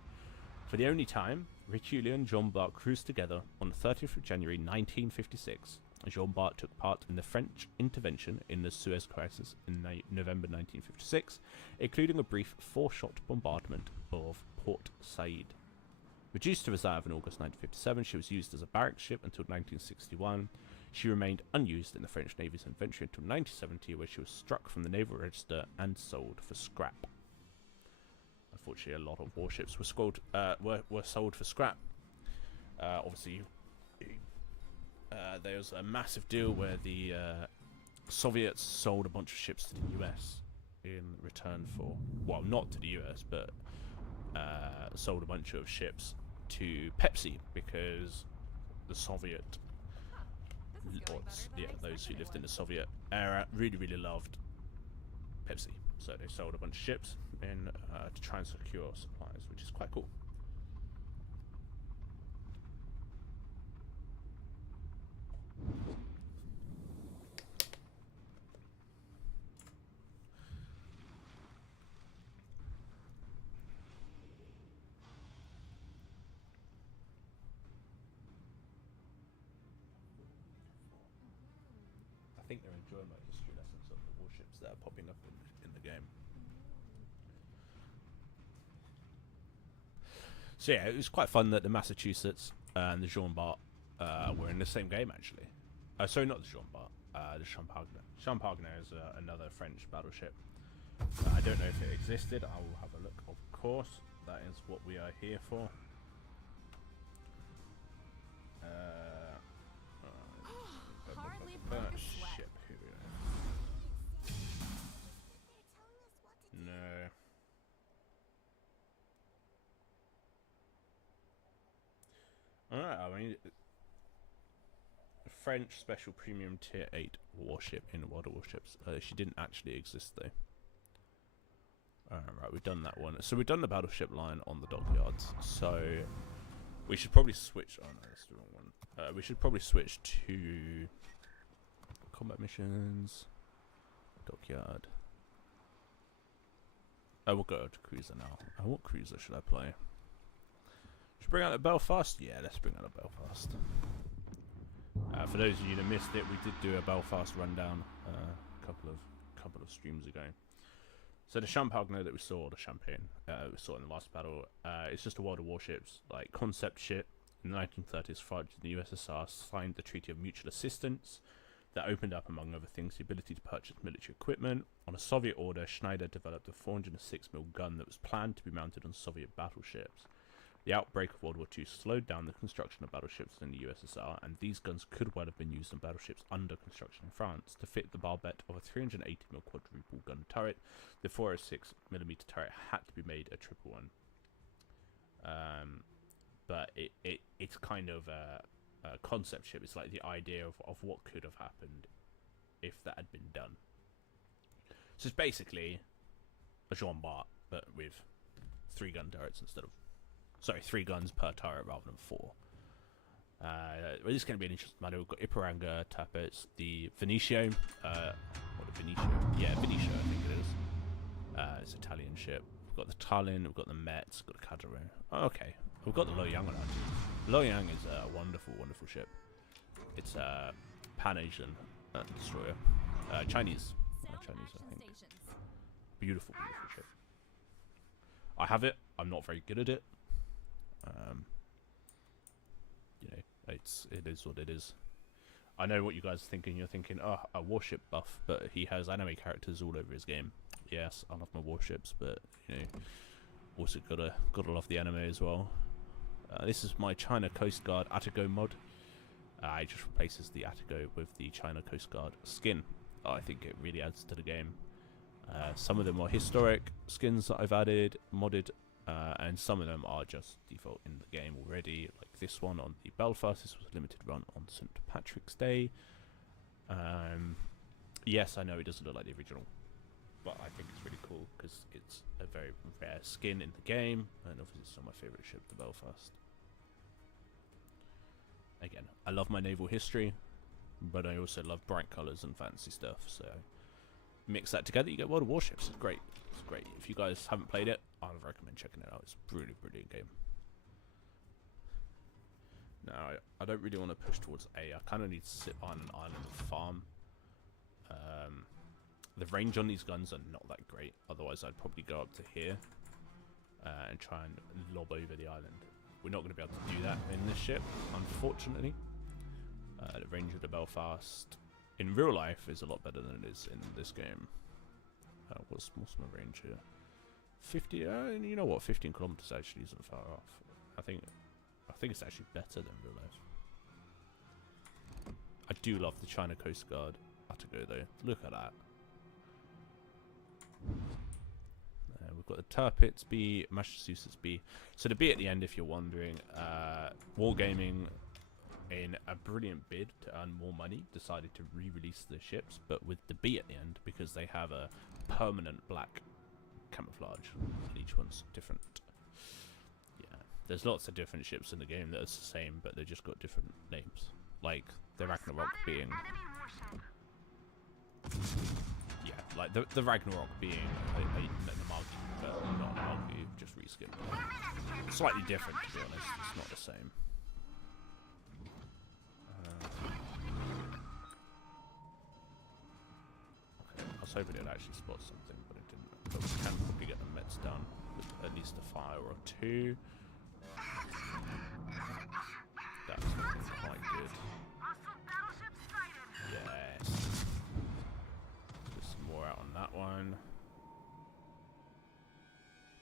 For the only time, Richelieu and Jean Bart cruised together on the 30th of January 1956. Jean Bart took part in the French intervention in the Suez Crisis in November 1956, including a brief 4-shot bombardment of Port Said. Reduced to reserve in August 1957, she was used as a barrack ship until 1961. She remained unused in the French Navy's inventory until 1970, where she was struck from the Naval Register and sold for scrap. Unfortunately, a lot of warships were sold for scrap. Obviously, there was a massive deal where the Soviets sold a bunch of ships to the US in return for, well, not to the US, but sold a bunch of ships to Pepsi, because the Soviet lords, those who lived in the Soviet era really loved Pepsi. So they sold a bunch of ships in to try and secure supplies, which is quite cool. I think they're enjoying my history lessons of the warships that are popping up in the game. So yeah, it was quite fun that the Massachusetts and the Jean Bart were in the same game, actually. Sorry, not the Jean Bart, the Champagne. Champagne is another French battleship. I don't know if it existed. I will have a look. Of course, that is what we are here for. Hardly broke a sweat. Ship, here we go. No. Alright, I mean, French Special Premium Tier 8 warship in World of Warships. She didn't actually exist, though. Alright, we've done that one. So we've done the battleship line on the dockyards. So we should probably switch. Oh no, that's the wrong one. We should probably switch to combat missions. Dockyard. Oh, we'll go to cruiser now. What cruiser should I play? Should bring out the Belfast? Yeah, let's bring out the Belfast. For those of you that missed it, we did do a Belfast rundown a couple of streams ago. So the Champagne that we saw, the Champagne we saw in the last battle, it's just a World of Warships like concept ship. In the 1930s, France and the USSR signed the Treaty of Mutual Assistance that opened up, among other things, the ability to purchase military equipment. On a Soviet order, Schneider developed a 406mm gun that was planned to be mounted on Soviet battleships. The outbreak of World War II slowed down the construction of battleships in the USSR, and these guns could well have been used on battleships under construction in France. To fit the barbette of a 380mm quadruple gun turret, the 406mm turret had to be made a triple one. But it's kind of a concept ship. It's like the idea of what could have happened if that had been done. So it's basically a Jean Bart, but with 3 gun turrets instead of... Sorry, 3 guns per turret rather than 4. This is going to be an interesting matter. We've got Ipiranga, Tappets, the Venetia. What the Venetia? Yeah, Venetia, I think it is. It's an Italian ship. We've got the Tallinn, we've got the Metz, we've got the Cadre. Oh, okay. We've got the Loyang on our team. Loyang is a wonderful, wonderful ship. It's a Pan-Asian destroyer. Chinese. Chinese, I think. Beautiful, beautiful ship. I have it. I'm not very good at it. You know, it is what it is. I know what you guys are thinking. You're thinking, oh, a warship buff, but he has anime characters all over his game. Yes, I love my warships, but you know, also gotta love the anime as well. This is my China Coast Guard Atago mod. It just replaces the Atago with the China Coast Guard skin. I think it really adds to the game. Some of them are historic skins that I've added, modded, and some of them are just default in the game already, like this one on the Belfast. This was a limited run on St. Patrick's Day. Yes, I know it doesn't look like the original, but I think it's really cool because it's a very rare skin in the game, and obviously it's still my favourite ship, the Belfast. Again, I love my naval history, but I also love bright colours and fancy stuff, so mix that together, you get World of Warships. It's great. It's great. If you guys haven't played it, I would recommend checking it out. It's a really brilliant game. Now, I don't really want to push towards A. I kind of need to sit on an island and farm. The range on these guns are not that great. Otherwise, I'd probably go up to here and try and lob over the island. We're not going to be able to do that in this ship, unfortunately. The range of the Belfast in real life is a lot better than it is in this game. What's my range here? 50. You know what? 15 kilometers actually isn't far off. I think it's actually better than real life. I do love the China Coast Guard Atago though. Look at that. We've got the Tirpitz B, Massachusetts B. So the B at the end, if you're wondering, Wargaming, in a brilliant bid to earn more money, decided to re-release the ships, but with the B at the end, because they have a permanent black camouflage, and each one's different. Yeah, there's lots of different ships in the game that are the same, but they've just got different names, like the Ragnarok being... Yeah, like the Ragnarok being a Namarki, but not Namarki, just reskinned. Slightly different, to be honest. It's not the same. Okay, I was hoping it would actually spot something, but it didn't. But we can probably get the Mets done with at least a fire or two. That's looking quite good. Yes. More out on that one.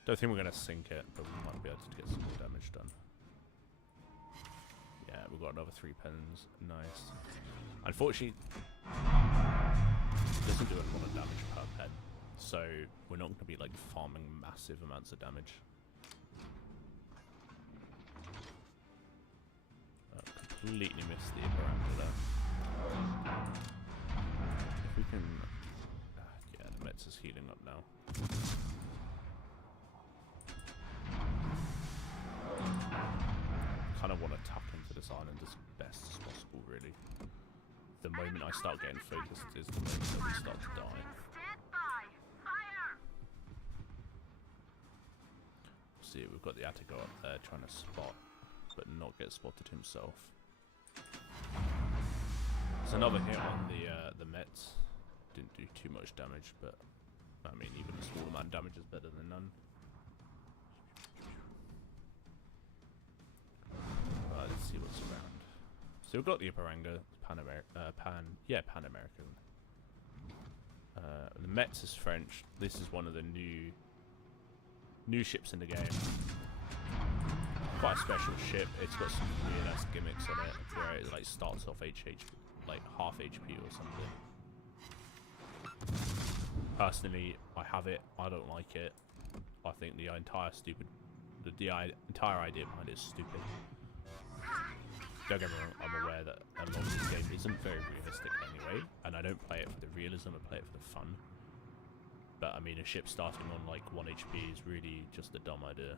Don't think we're going to sink it, but we might be able to get some more damage done. Yeah, we've got another 3 pens. Nice. Unfortunately, it doesn't do a lot of damage per pen, so we're not going to be like farming massive amounts of damage. Completely missed the Ibaranga there. If we can... the Mets is healing up now. Kind of want to tuck into this island as best as possible, really. The moment I start getting focused is the moment that we start to die. See, we've got the Atago up there trying to spot, but not get spotted himself. There's another hit on the Mets. Didn't do too much damage, but I mean, even a small amount of damage is better than none. Let's see what's around. So we've got the Ibaranga, Pan American. The Mets is French. This is one of the new ships in the game. Quite a special ship. It's got some really nice gimmicks on it, where it like starts off like half HP or something. Personally, I have it. I don't like it. I think the entire idea behind it is stupid. Don't get me wrong, I'm aware that a lot of this game isn't very realistic anyway, and I don't play it for the realism, I play it for the fun. But I mean, a ship starting on like 1 HP is really just a dumb idea.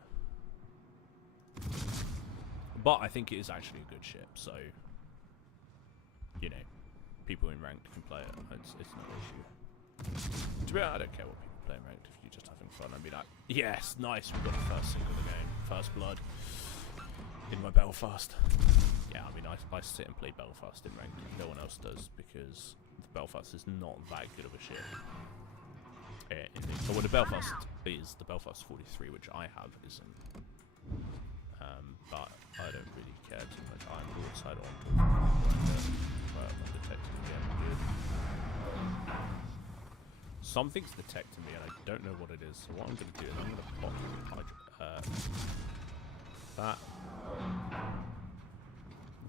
But I think it is actually a good ship, so you know, people in ranked can play it. It's not an issue. To be honest, I don't care what people play in ranked if you're just having fun. I mean, like, yes, nice, we've got the first single of the game, first blood in my Belfast. Yeah, I mean, I sit and play Belfast in ranked. No one else does, because the Belfast is not that good of a ship. Well, the Belfast is the Belfast 43, which I have, isn't. But I don't really care too much. I'm broadside on to I'm detecting again. Good. Something's detecting me, and I don't know what it is. So what I'm going to do is I'm going to pop that.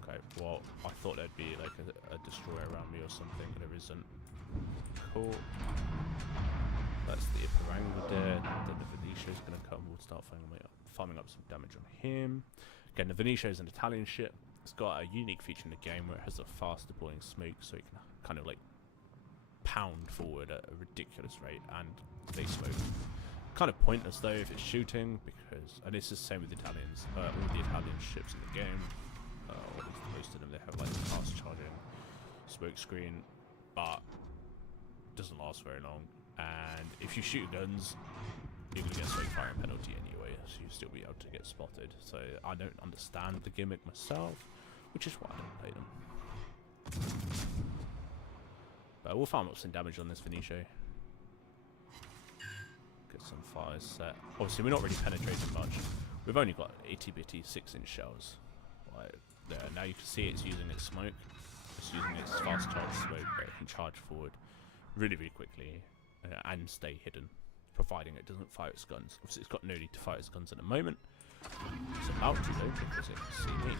Okay. Well, I thought there'd be like a destroyer around me or something. There isn't. Cool. That's the Iparanga dead. Then the Venetio's going to come. We'll start farming up some damage on him. Again, the Venetia is an Italian ship. It's got a unique feature in the game where it has a fast deploying smoke, so you can kind of like pound forward at a ridiculous rate and stay smoke. Kind of pointless though if it's shooting, because, and it's the same with the Italians. All the Italian ships in the game, or at least most of them, they have like a fast charging smoke screen, but doesn't last very long. And if you shoot guns, you're going to get a smoke firing penalty anyway, so you'll still be able to get spotted. So I don't understand the gimmick myself, which is why I don't play them. But we'll farm up some damage on this Venetia. Get some fires set. Obviously, we're not really penetrating much. We've only got itty-bitty 6-inch shells. Like there. Now you can see it's using its smoke. It's using its fast charge smoke where it can charge forward really, really quickly and stay hidden, providing it doesn't fire its guns. Obviously, it's got no need to fire its guns at the moment. It's about to though, because it can see me.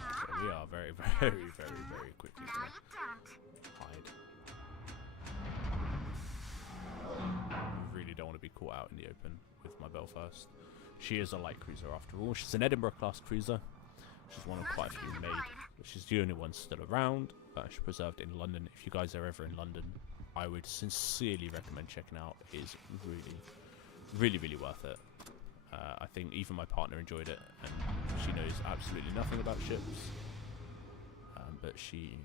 So we are very, very, very, very quickly Now going you don't. hide. Really don't want to be caught out in the open with my Belfast. She is a light cruiser after all. She's an Edinburgh class cruiser. She's one of quite a few made, but she's the only one still around. She's preserved in London. If you guys are ever in London, I would sincerely recommend checking out. It is really, really, really worth it. I think even my partner enjoyed it, and she knows absolutely nothing about ships. But she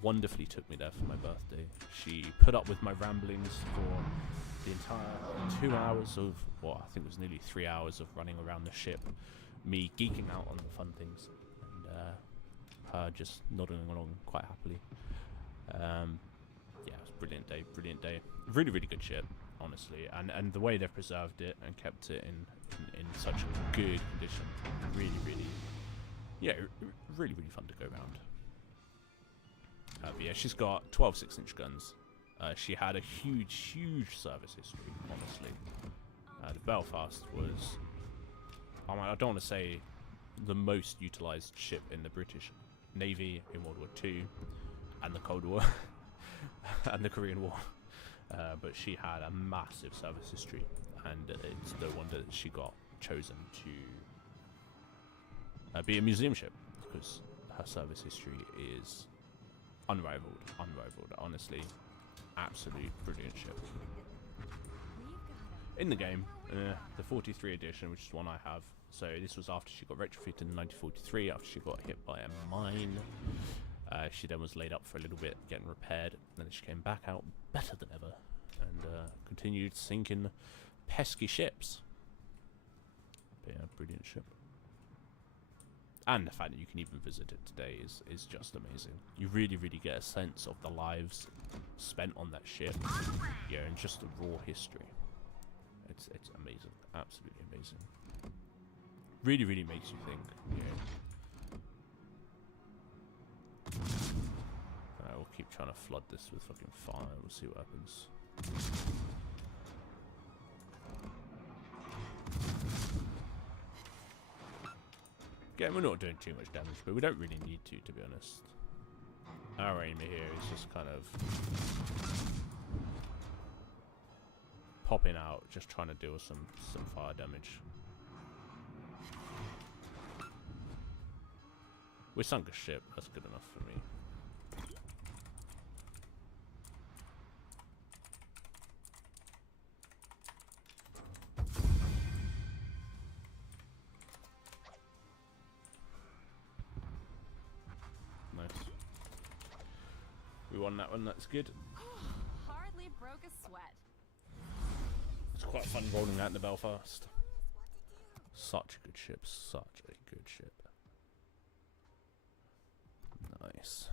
wonderfully took me there for my birthday. She put up with my ramblings for the entire 2 hours of, well, I think it was nearly 3 hours of running around the ship, me geeking out on the fun things, and her just nodding along quite happily. Yeah, it was a brilliant day, brilliant day. Really, really good ship, honestly, and the way they've preserved it and kept it in such a good condition, really, really, yeah, really, really fun to go around. But yeah, she's got 12 6-inch guns. She had a huge, huge service history, honestly. The Belfast was, I don't want to say the most utilised ship in the British Navy in World War II and the Cold War and the Korean War. But she had a massive service history, and it's no wonder that she got chosen to be a museum ship, because her service history is unrivaled, honestly. Absolute brilliant ship. In the game, the 43 edition, which is the one I have. So this was after she got retrofitted in 1943, after she got hit by a mine. She then was laid up for a little bit, getting repaired. Then she came back out better than ever, and continued sinking pesky ships. But yeah, brilliant ship. And the fact that you can even visit it today is just amazing. You really, really get a sense of the lives spent on that ship, yeah, and just the raw history. It's amazing, absolutely amazing. Really, really makes you think. Yeah. We'll keep trying to flood this with fucking fire. We'll see what happens. Again, we're not doing too much damage, but we don't really need to be honest. Our aim here is just kind of popping out, just trying to deal some fire damage. We sunk a ship, that's good enough for me. Nice. We won that one, that's good. Hardly broke a sweat. It's quite fun rolling out in the Belfast. Such a good ship, such a good ship. Nice.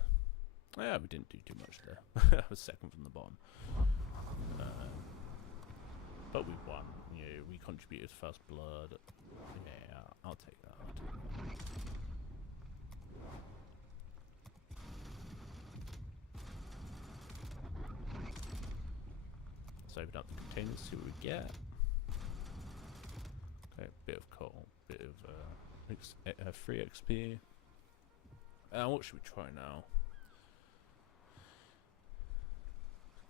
Yeah, we didn't do too much there. I was second from the bottom. But we won. You know, we contributed first blood. Yeah, I'll take that. Let's open up the containers, see what we get. Okay, bit of coal, bit of free XP. What should we try now?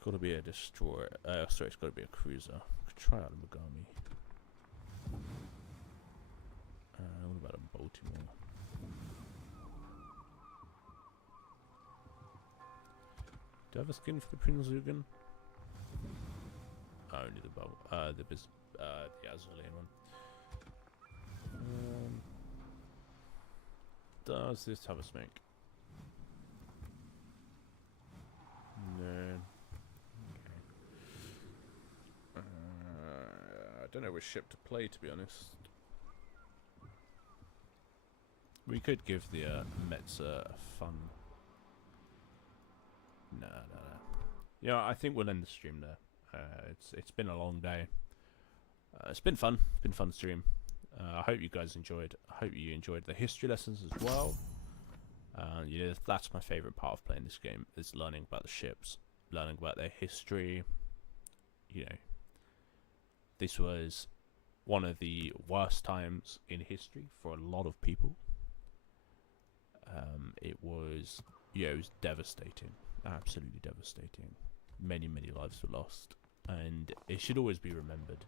Gotta be a destroyer. Sorry, it's gotta be a cruiser. Could try out a Mogami. What about a Baltimore? Do I have a skin for the Prinzlugen? Only the Azulian one. Does this have a smoke? No. I don't know which ship to play, to be honest. We could give the Metza a fun. No. Yeah, I think we'll end the stream there. It's been a long day. It's been fun. It's been fun to stream. I hope you guys enjoyed. I hope you enjoyed the history lessons as well. You know, that's my favourite part of playing this game, is learning about the ships, learning about their history. You know, this was one of the worst times in history for a lot of people. It was devastating, absolutely devastating. Many lives were lost, and it should always be remembered.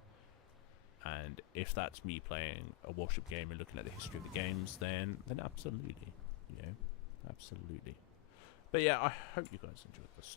And if that's me playing a warship game and looking at the history of the games, then absolutely, absolutely. But yeah, I hope you guys enjoyed this.